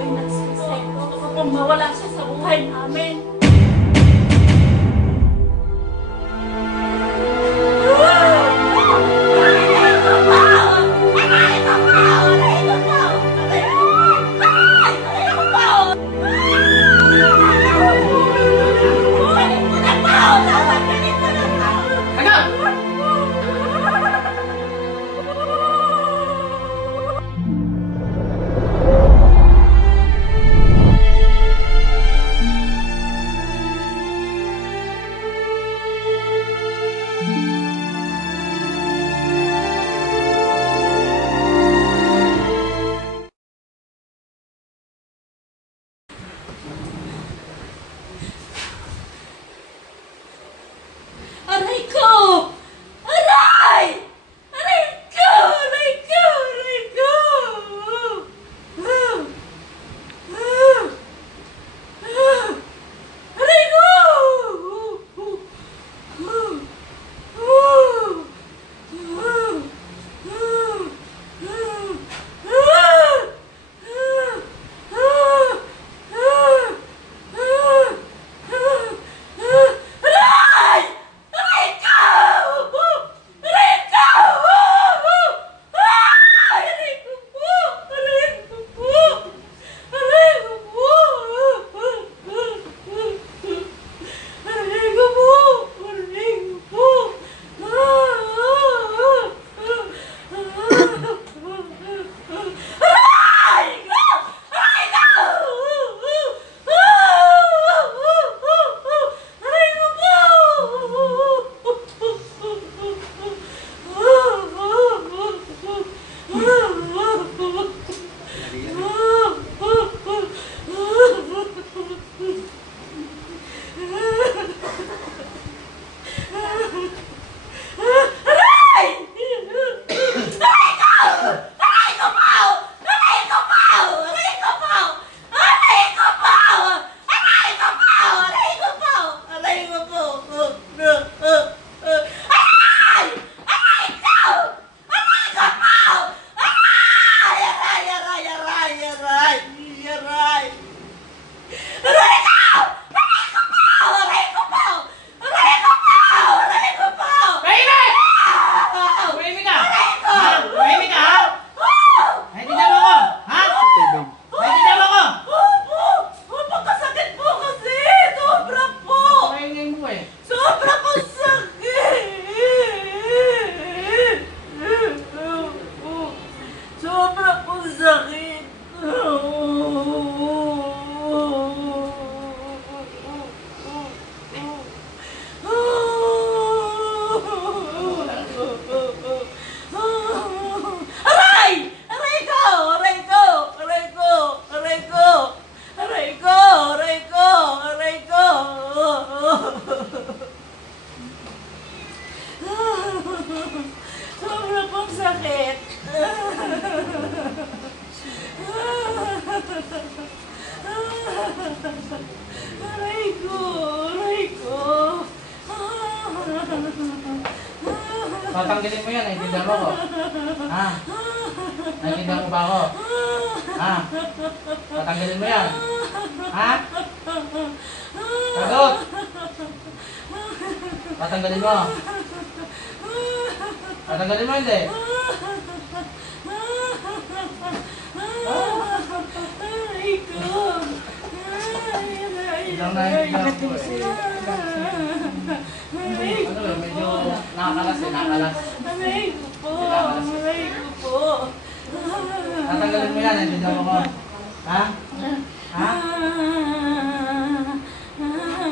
ay nagsisekto upang mawala siya sa buhay namin. Tatanggalin mo yan, naiintindihan mo ko. Ha? Naiintindihan mo ba ako? Ha? Tatanggalin mo yan. Ha? Sagot! Tatanggalin mo. Tatanggalin mo hindi. Ilang naiintindihan ko eh. Ano eh, medyo nakakalas eh, nakakalas. Aray ko po, aray ko po. Tatanggalin mo yan, naiintindihan mo ko. Ha? Ha? Aray!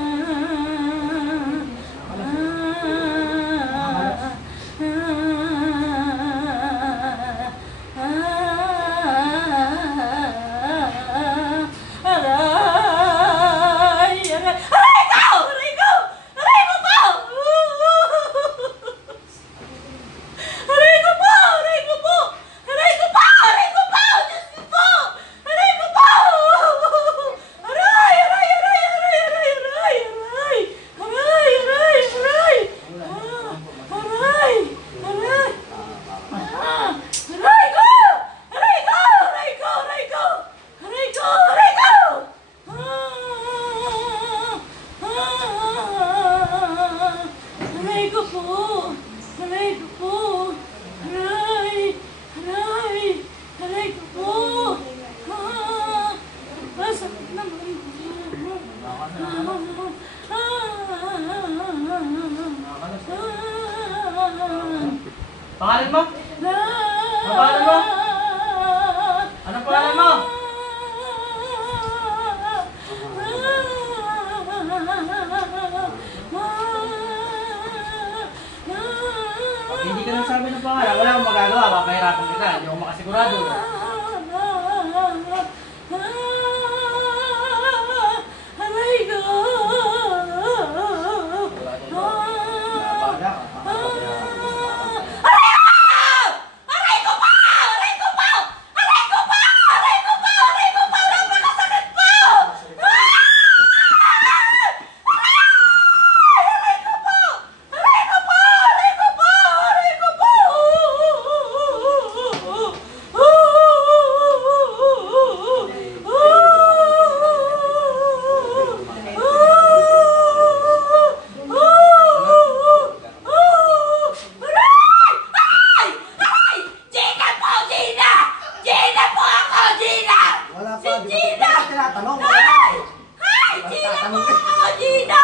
tinatanong. Ay! Ay! Gina po ako! Gina!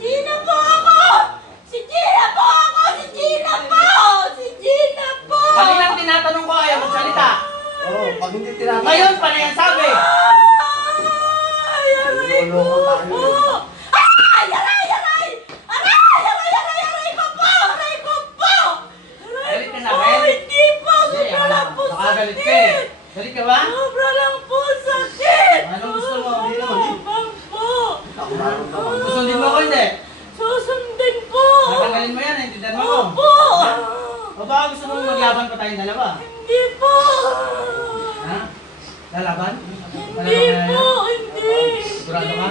Gina po ako! Si Gina po ako! Si Gina po! Si Gina po! Kaninang tinatanong ko ayaw magsalita. Oo, pag hindi tinatanong. Ngayon pa na yan sabi. Ay! Aray ko po! Ay! Aray! Aray! Aray! Aray! Aray! Aray ko po! Aray ko po! Aray Galit ko ka na, po! Ben? Hindi po! Sobra lang po Nakagalit ka sakit! eh. Galit ka ba? Sobra lang po sakit! Anong gusto mo? Hindi naman eh. Sobra po! Ako meron naman. Susundin mo ko hindi? Susundin po! Tatanggalin mo yan, intindihan mo ko. Opo! O baka gusto mo maglaban pa tayong dalawa? Hindi po! Ha? Lalaban? Hindi po! Hindi! Sigurado ka?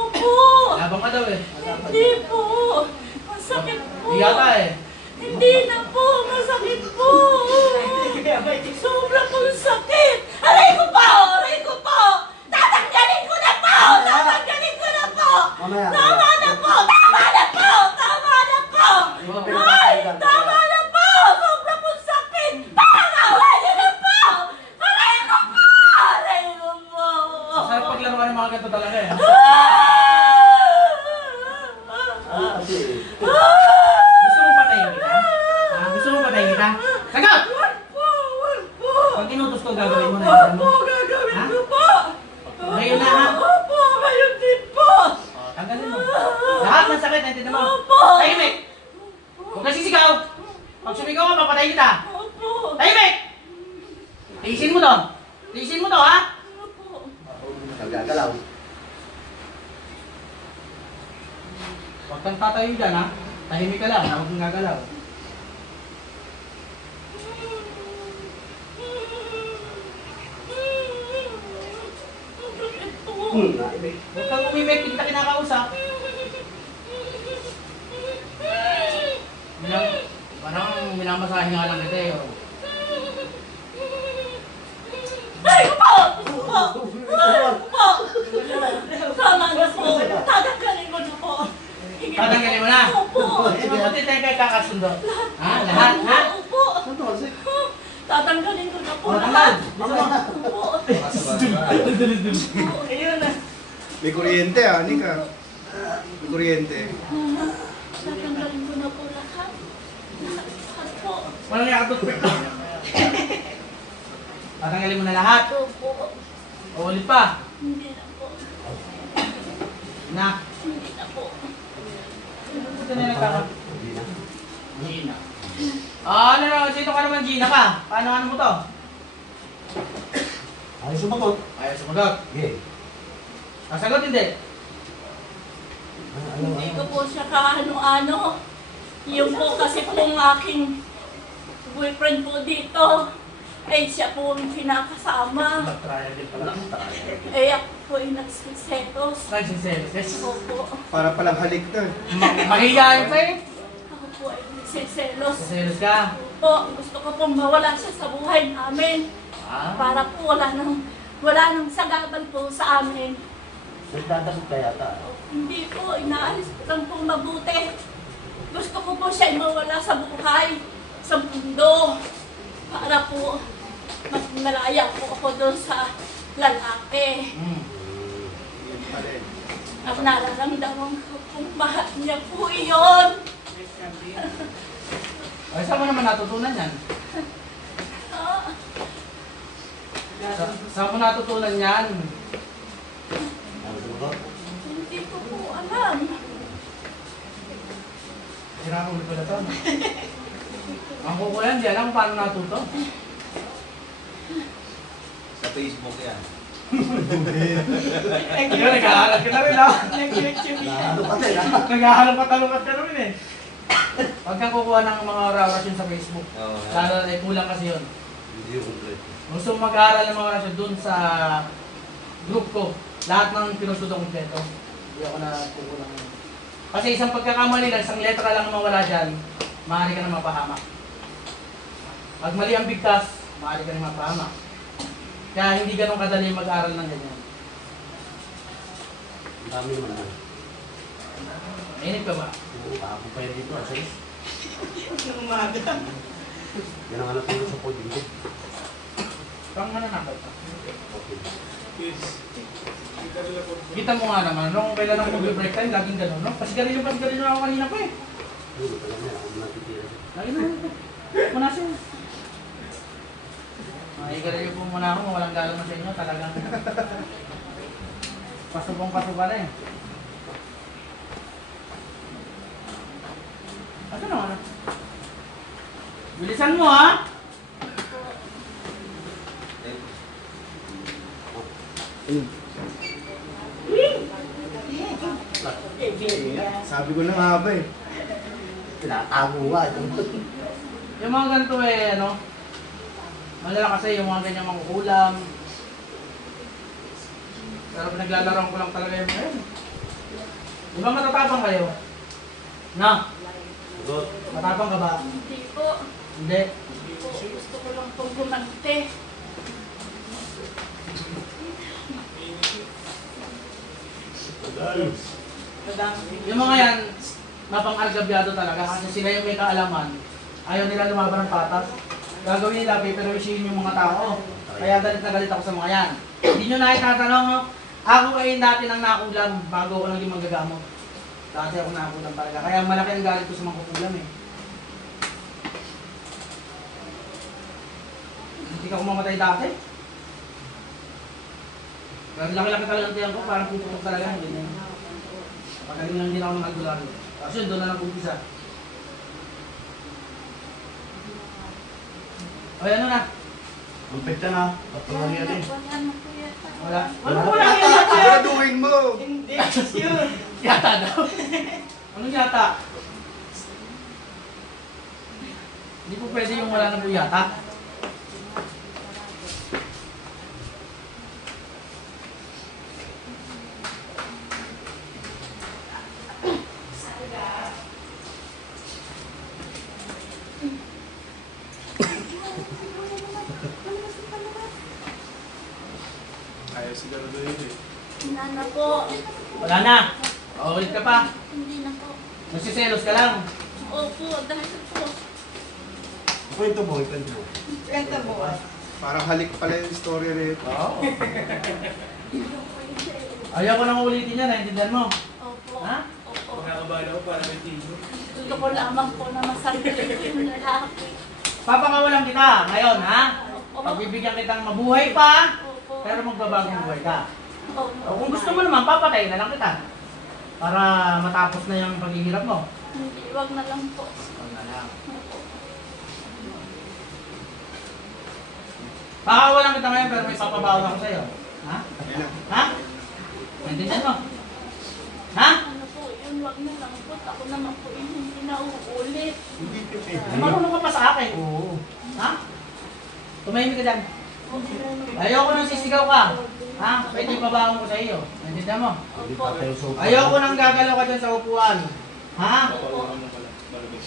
Opo! Laban ka daw eh. Hindi po! Masakit po! Hindi yata eh. Hindi na po! Masakit po! Sobra pong sakit! Aray ko po! Aray ko po! Tatanggalin ko na po! Tatanggalin ko na po! Mamaya. Tama na po! Tama na po! Tama na po! Ay! Tama na po! Sobra pong sakit! Parang awa niyo na po! Aray ko po! Aray ko po! Masarap paglaruan ng mga ganito talaga eh. Kasi, Gusto mo patayin kita? Ha? Gusto mo patayin kita? Sagot! Wag po! Wag po! Pag inutos ko gagawin mo na Opo! yan mo. Gagawin Ha? ko po! Ngayon na, ha? Opo! Ngayon din po! O, tanggalin mo. Lahat ng sakit, naintindihan mo. Opo! Tahimik! Huwag kang sisigaw! Pag sumigaw ka, papatayin kita. Opo! Tahimik! Tiisin mo to. Tiisin mo to, ha? Opo! nagagalaw. Huwag kang tatayo dyan, ha? Tahimik ka lang, huwag kang gagalaw. Bakit po? Naibig. Huwag kang umimik, hindi kita kinakausap. Parang minamasahin nga lang kita eh. Oh. Ay ko po! Po! Po! Tama na po! Tatanggalin ko na po! Tatanggalin mo na? Opo! Eh, mabuti tayo kayo kakasundo. Ha? Lahat, ha? Opo! Saan to, Alsik? Tatanggalin ko na po O, lahat! tanggal. Opo! Ayun na. May kuryente ah, Nika. May kuryente. Tatanggalin ko na po lahat! Lahat po! Walang nakatutpik. Tatanggalin mo na lahat. Opo! O, ulit pa. Hindi na po! Na. Hindi na po! Ito na nagkaka. Hindi na. Gina. Ah, ano na? Sino ka naman Gina ka? Paano mo to? Ayaw sumagot. Ayaw sumagot. Okay. Sasagot hindi. Hindi ko po siya kaano-ano. Yung po kasi pong aking boyfriend po dito. Eh siya po ang pinakasama. Nag-trial din pala. Eh ako po ay nagsisetos. Nagsiselos. Yes. Opo. Para palang halik na. Mahihayin pa eh. Ako po ay nagsiselos. Nagsiselos ka. Opo, gusto ko pong mawala siya sa buhay namin. Ah. Para po wala nang sagabal po sa amin. Nagdadasot ka yata. Hindi po, inaalis ko lang po mabuti. Gusto ko po siya mawala sa buhay, sa mundo. Para po mas malaya po ako doon sa lalaki. Hmm. Yun pa rin. Ang nararamdaman ko kung mahal niya po iyon. Ay, saan mo naman natutunan yan? Ah, Saan mo natutunan yan? Ayaw sumagot. hindi ko po alam. Hirap ulit ko na to. Ang kukulan, di alam kung paano natuto. Sa Facebook yan. Yun, nag-aaral ka na rin ah. Ano pa din, ha? Nag-aaral patalungat ka na rin eh. Huwag kang kukuha ng mga orasyon sa Facebook. Oo. Lalo na kulang kasi yun. Hindi yung complete. Gusto mo mag-aaral ng mga orasyon dun sa group ko. Lahat ng pinusudo kompleto. Hindi ako na kukulang. Kasi isang pagkakamali lang, isang letra lang mawala dyan, maaari ka na mapahamak. Pag mali ang bigkas, maaari ka na mapahamak. Kaya hindi ganun kadali mag-aral ng ganyan. Ang dami naman naman. Mainit ka ba? Ako pa yan dito, Alsik. Yung umaga. Yan ang anak ko sa podium. Pang mananakot ka. Okay. Kita mo nga naman, nung kailan ako mag-break time, laging gano'n, no? Pasigarilyo ako kanina pa eh. Duro pa lang yan. Ako natitira siya. Lagi na. Muna siya. Maigarilyo po muna ako, walang galang na sa inyo, talagang pasubong-paso pa na eh. Asa na ano? Bilisan mo ha! Sabi ko na nga ba eh. Tinatago nga. Yung mga ganito eh, ano? Malala kasi yung mga ganyang mga ulam. Pero pinaglalaroan ko lang talaga yung mga yun. Di ba matatapang kayo? Na? Sagot. Matapang ka ba? Hindi po. Hindi. Hindi po. Gusto ko lang pong gumante. Yung mga yan, mapang-algabyado talaga kasi sila yung may kaalaman. Ayaw nila lumaban ng patas. Gagawin nila, pero isihin yung mga tao. Kaya galit na galit ako sa mga yan. Hindi nyo na itatanong, no? Ako kayo dati nang nakulam bago ako naging manggagamot. Dati ako nakulam talaga. Kaya malaki ang galit ko sa mga kukulam eh. Hindi ka kumamatay dati. Laki-laki talaga ang tiyan ko, parang puputok talaga. Hindi na yun. Pagaling lang din ako ng albularyo. Kasi yun, doon na lang umpisa. O, ano na? Ang pekta na. At ang nangyari. Wala na po yata. Wala. Wala. Yan yata. Siguraduhin mo! Hindi, yun. Yata daw. Anong yata? Hindi po pwede yung wala na po yata. Ayaw siguraduhin eh. Wala na po. Wala na. Ulit ka pa. Hindi na po. Nagsiselos ka lang. Opo, dahil po. Kwento mo, kwento mo. Parang halik pala yung story rito. Oo. Ayaw ko nang ulitin yan, naintindihan mo? Opo. Ha? Opo. Nakakabala ko para may tigo. Gusto ko lamang po na masarili ko yung lalaki. Papakawalan kita ngayon, ha? Pagbibigyan kitang mabuhay pa, Opo. pero magbabagong buhay ka. Opo. O kung gusto mo naman, papatayin na lang kita. Para matapos na yung paghihirap mo. Hindi, wag na lang po. Huwag na lang. Opo. Pakakawalan kita ngayon, pero may papabawal ako sa'yo. Ha? Ayun lang. Ha? Naintindihan mo? Ha? Ano po, yun, wag na lang po. Ako naman po yun, hindi na uulit. Hindi pwede. Marunong ka pa sa akin. Oo. Ha? Tumahimik ka dyan. Opo. Ayoko nang sisigaw ka. Ha? Pwede ipabaon ko sa iyo. Naintindihan mo? Hindi pa tayo sopa. Ayoko nang gagalaw ka dyan sa upuan. Ha? Papawalan mo pala. Malamig.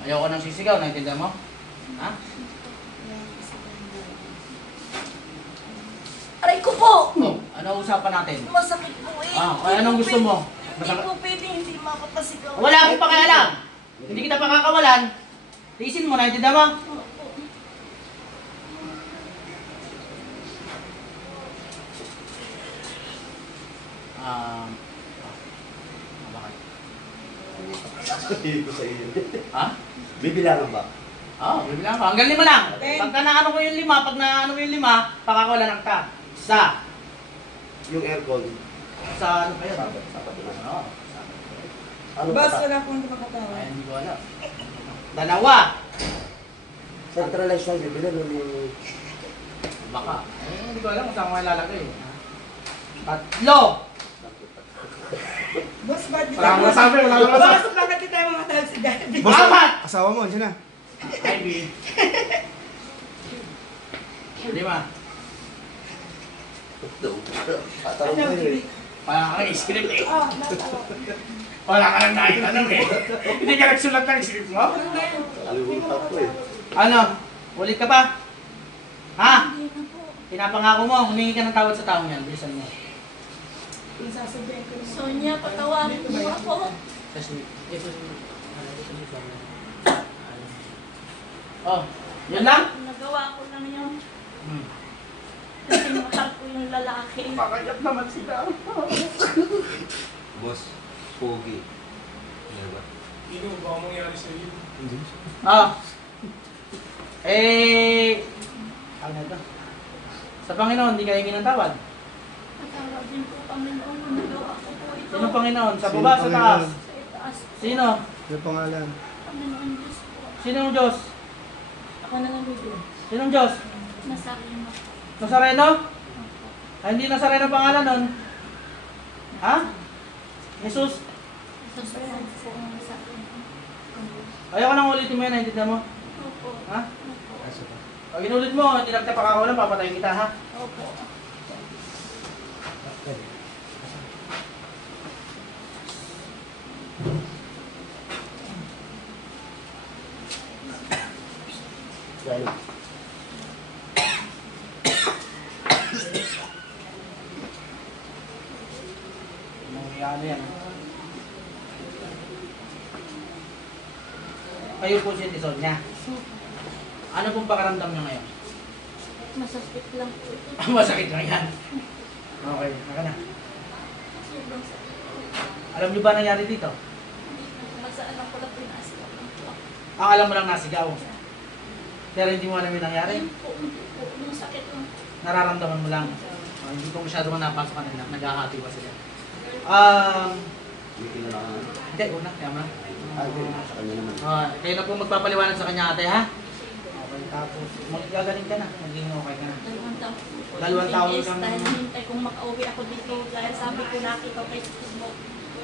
Ayoko nang sisigaw. Naintindihan mo? Ha? Aray ko po! Oh, ano usapan natin? Masakit po eh. Kaya anong gusto mo? Hindi po pwede, hindi makapasigaw. Wala akong pakialam. Hindi kita pakakawalan. Tiisin mo, naintindihan mo? Opo. Bakit? Sasabihin ko sa iyo. Ha? Bibilangan ba? Oo, bibilang ko. Hanggang 5 lang. Pagka naano ko yung 5, pag naano ko yung 5, pakakawalan ka. Isa. Yung aircon. Sa ano pa yun? Sapat na. Oo. Ano Boss, ba? wala akong makatawa. Ay, hindi ko alam. 2. Centralized na bibilan yung... Baka. Eh, hindi ko alam kung saan ko ilalagay. 3. Boss, ba't di Wala akong masabi, wala akong masabi. Boss, bakit di tayo makatawag si Daddy? Boss, Apat! asawa mo, dyan na. Ivy. 5. Tatanong ko yun eh. Wala kang script eh. Oh, natawa. Wala ka nang naitanong eh. Hindi ka nagsulat ng script mo? Kalimutan ko eh. Ano? Ulit ka pa? Ha? Hindi na po. Pinapangako mo, humingi ka ng tawad sa taong yan. Bilisan mo. Yung sasabihin ko naman. Sonia, patawarin mo ako. Kasi, oh, yun lang? Nagawa ko lang yun. Hmm. Kasi mahal ko yung lalaki. Pakayap naman sila. Boss, pogi. Ano ba? Hindi mo ba mangyari sa iyo? Ah. Ano ito? Sa Panginoon, hindi kayo ginatawad. Patawagin po Panginoon kung nagawa ko po ito. Sino Panginoon? Sa baba, sa taas? Sa itaas. Sino? Ano pangalan? Panginoon Diyos po. Sinong Diyos? Ako na lang video. Sinong Diyos? Nasakin mo. Nazareno? Ay, hindi Nazareno pangalan nun. Ha? Jesus? Susunod po ang nasakin mo. Ayaw ko nang ulitin mo yan, naintindihan mo? Opo. Ha? Opo. Pag inulit mo, hindi lang tapakakawalan, papatayin kita, ha? Opo. Dahil Ano yan? Kayo po si Sonia. Ano pong pakaramdam niyo ngayon? Masakit lang po ito. Masakit lang yan. Okay, naka na. Sobrang sakit po. Alam niyo ba nangyari dito? Masaan ako lang pinasigaw po. Ang alam mo lang nasigaw. Pero hindi mo alam yung nangyari. Ayun po, hindi po. Yung sakit lang. Nararamdaman mo lang. Hindi ko masyadong napasok kanila. Naghahati ba sila? hindi kinala ka. Hindi, una. Kaya mo na. Okay, sa kanya naman. Kayo na po magpapaliwanag sa kanya ate, ha? Okay, tapos magagaling ka na. Maging okay ka na. 2 taon po. Dalawang taon Yes, kang- dahil hintay kong makauwi ako dito. Dahil sabi ko nakita ko kay Facebook.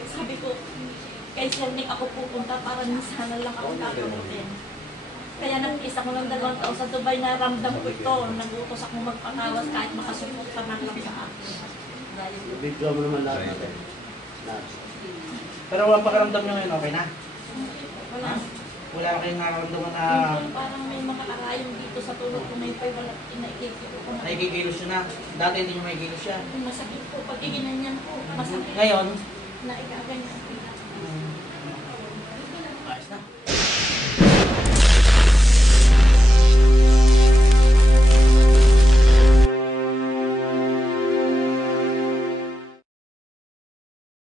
Sabi ko, kay Sir Nick ako pupunta para minsan lang ako nakulitin. Kaya nag-isa ko ng 2 taon sa Dubai na ramdam ko ito. Nag-utos ako magpatawas kahit makasupot pa man lang sa akin. Video mo naman lahat natin. Lahat. Pero ang pakaramdam niyo ngayon, okay na? Wala. Wala kayong nararamdaman na Yung parang may mga karayong dito sa tulog ko may pay wala inaikikip ko na. nakikikilos yun na. Dati hindi nyo makikilos yan. Masakit po pag iginanyan po. Masakit. Ngayon, Na ikaganyan.